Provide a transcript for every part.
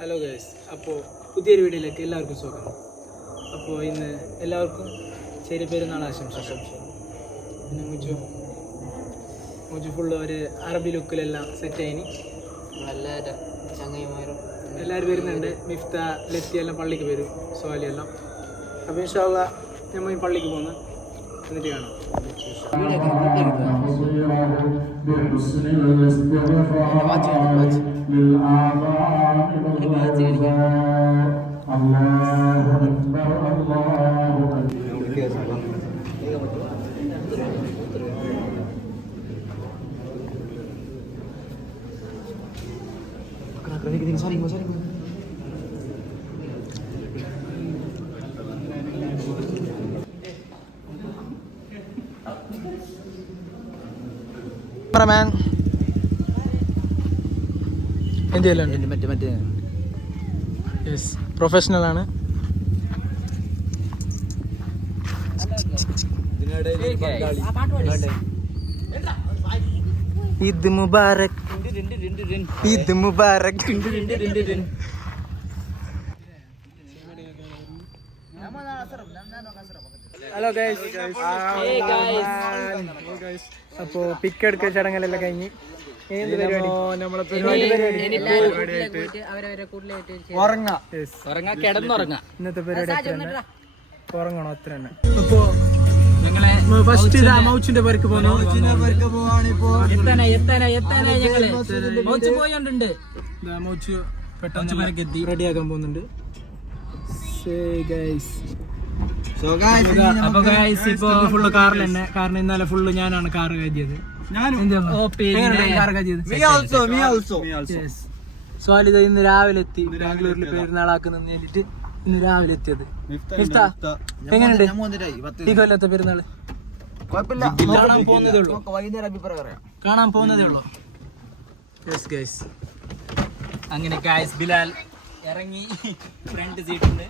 Hello guys, അപ്പോൾ പുതിയൊരു വീഡിയോയിലേക്ക് എല്ലാവർക്കും സ്വാഗതം. അപ്പോൾ ഇന്ന് എല്ലാവർക്കും ചെറിയ പെരുന്നാൾ ആശംസ. പിന്നെ മുജു ഫുള്ള് ഒരു അറബി ലുക്കിലെല്ലാം സെറ്റായിനി. എല്ലാവരും ചങ്ങായിമാരും എല്ലാവരും വരുന്നുണ്ട്. മിഫ്ത, ലത്തി എല്ലാം പള്ളിക്ക് വരും, സോലി എല്ലാം. അപ്പോൾ ഇൻഷാ അല്ലാഹ് നമ്മൾ ഈ പള്ളിക്ക് പോകുന്നു, എന്നിട്ട് കാണാം. ക്യാമറമാൻ എന്ത് ചെയ്യലുണ്ട്? മറ്റേ യെസ്, പ്രൊഫഷണൽ ആണ്. ഈദ് മുബാറക്, ഈദ് മുബാറക്. ഹലോ ഗൈസ്, അപ്പോൾ പിക്ക് എടുക്കുന്ന ചടങ്ങെല്ലാം കഴിഞ്ഞ് നമ്മളെ ഇന്നത്തെ പരിപാടി ഉറങ്ങണം, അത്ര തന്നെ. അപ്പോ ഫസ്റ്റ് മൗച്ചിന്റെ പേർക്ക് പോകുന്നു. മൗച്ച് പെട്ടെന്ന് റെഡിയാക്കാൻ പോകുന്നുണ്ട്. അപ്പൊ ഗൈസ്, ഇപ്പൊ ഫുള്ള് കാറിൽ തന്നെ. കാരണം ഇന്നലെ ഫുള്ള് ഞാനാണ് കാറ് കയറ്റിയത്. സ്വാലിത ഇന്ന് രാവിലെ എത്തി. ബാംഗ്ലൂരിൽ പെരുന്നാളാക്കുന്ന വേണ്ടിട്ട് ഇന്ന് രാവിലെ എത്തിയത്. എങ്ങനെയുണ്ട് ഈ കൊല്ലത്തെ പെരുന്നാള്? കാണാൻ പോകുന്നതേ ഉള്ളൂ, കാണാൻ പോകുന്നതേ ഉള്ളൂ. അങ്ങനെ ഗൈസ്, ബിലാൽ ഇറങ്ങി ഫ്രണ്ട് സീറ്റിന്ന്.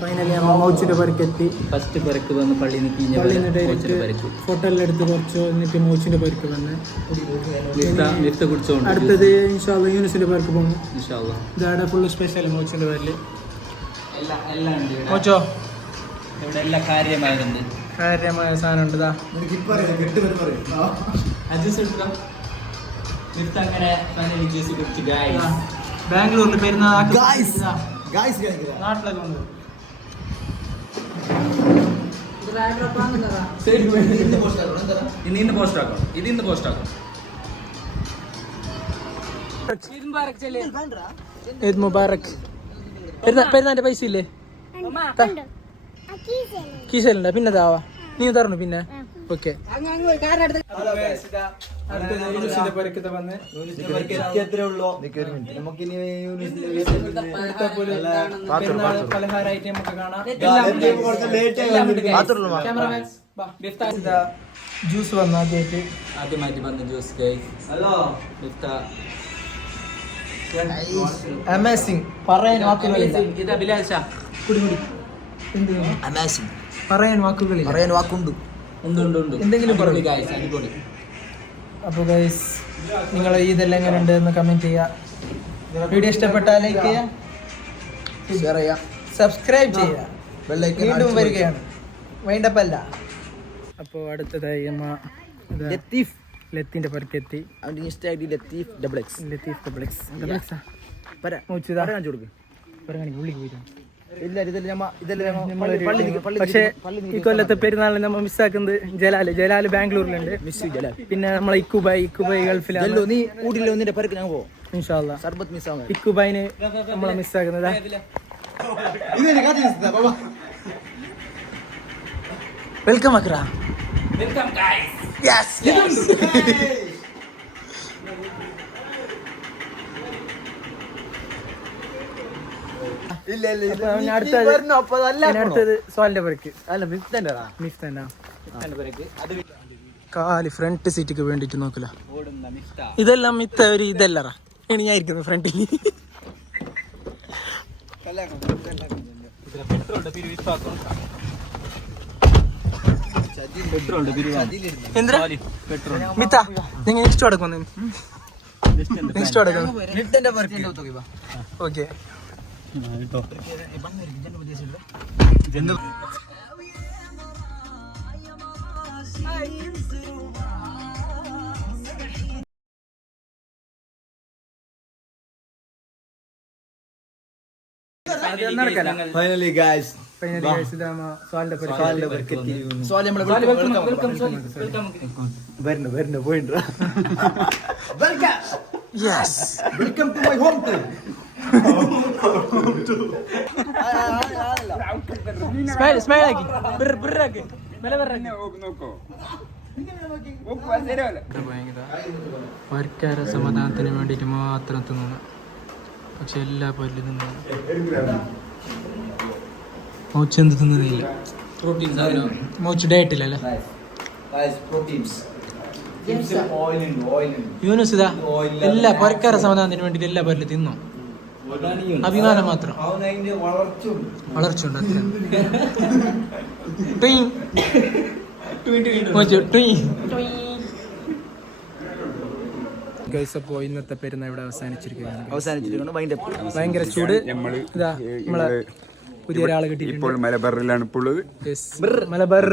ഫൈനലി മൗച്ചിന്റെ പരിക്കെത്തി. ഫസ്റ്റ് പരിക്ക് വന്ന് പള്ളിയിൽ ഫോട്ടോയെല്ലാം എടുത്ത് കുറച്ചു, എന്നിട്ട് മൗച്ചിന്റെ പരിക്ക് വന്ന് അടുത്തത് ഇൻഷാ അല്ലാഹ് യൂനുസിന്റെ പരിക്ക് പോകുന്നു. ഇതാണ് ഫുള്ള് സ്പെഷ്യൽ മൗച്ചിന്റെ പേരില്. മൗച്ചോ ഇവിടെ എല്ലാം കാര്യമായ സാധനം ഉണ്ട്. ബാംഗ്ലൂരിൽ പെരുന്നാൾ നാട്ടിലൊക്കെ ഉണ്ട്. ഈദ് മുബാറക്. പെരുന്നാന്റെ പൈസ ഇല്ലേ? കീശലുണ്ട? പിന്നെ താവാ, നീ തരണു പിന്നെ. ഓക്കെ, പലഹാരമായിട്ട് നമുക്ക് കാണാം. ജ്യൂസ് വന്നു ആദ്യമായിട്ട് വന്ന ജ്യൂസ്. അമേസിംഗ്, പറയാൻ വാക്കുകളില്ല. പറയാൻ വാക്കുണ്ട്. എന്തെങ്കിലും അടിപൊളി. അപ്പോൾ ഗൈസ്, നിങ്ങൾ ഇതെല്ലാം എങ്ങനെ ഉണ്ട് എന്ന് കമന്റ് ചെയ്യുക. വീഡിയോ ഇഷ്ടപ്പെട്ടാൽ ലൈക്ക് ചെയ്യുക, ഷെയർ ചെയ്യുക, സബ്സ്ക്രൈബ് ചെയ്യുക. വീണ്ടും വരികയാണ്, വൈൻഡപ്പ് അല്ല. അപ്പോൾ അടുത്തതായി ലത്തീന്റെ പരിക്കെത്തി. ഉള്ളിക്ക് പോയിട്ടാണ്. പക്ഷേ ഈ കൊല്ലത്തെ പെരുന്നാളിന് നമ്മൾ മിസ്സാക്കുന്നത് ജലാല് ബാംഗ്ലൂരിലുണ്ട്. പിന്നെ നമ്മളെ ഇക്കുബായി ഗൾഫിലാണ്. നീ ഊട്ടിയിൽ ഒന്നിന്റെ പരിക്ക് ഞാൻ പോകും ഇൻഷാ അല്ലാഹ്. ഇക്കുബായിന് നമ്മളെ മിസ്സാക്കുന്നത്. വെൽക്കം അക്ര. അടുത്തത് സോലിന്റെ പരിക്ക്. അല്ല, കാല് ഫ്രണ്ട് സീറ്റിക്ക് വേണ്ടിട്ട് നോക്കില്ല. ഇതെല്ലാം മിത്ത ഒരു ഇതല്ലറ ഞായിരിക്കുന്നു ഫ്രണ്ടിൽ. മിത്ത നിങ്ങൾ നെക്സ്റ്റ് കൊടുക്കുന്നു. നെക്സ്റ്റ് ഓക്കെ ഫൈനലി ഗൈസ് വരണ point welcome to my home town smile ആക്കി ബിറാക്കി മെല്ലെ ബിറാക്കി വർക്കാര സമാധാനത്തിന് വേണ്ടിയിട്ട് മാത്രം തിന്നുന്നു പക്ഷെ എല്ലാ പല്ലും തിന്നു മോച്ച് എന്ത് തിന്നുന്നില്ല മോച്ച് ഡയറ്റില്ലല്ലേ യൂനുസ് ഇതാ എല്ലാ പൊരക്കാര സമാധാനത്തിന് വേണ്ടിയിട്ട് എല്ലാ പല്ലും തിന്നു അഭിമാനം മാത്രം വളർച്ച ഉണ്ട് അപ്പൊ ഇന്നത്തെ പെരുന്നാൾ ഇവിടെ അവസാനിച്ചിരിക്കുകയാണ് ഭയങ്കര ചൂട് ഇതാ നമ്മളെ പുതിയ ഒരാളെ കിട്ടിയിട്ടുണ്ട് ഇപ്പോൾ മലബാറിലാണ് ഇപ്പോൾ ഉള്ളത് മലബാർ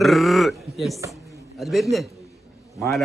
യെസ് അത് വരുന്നേ മാല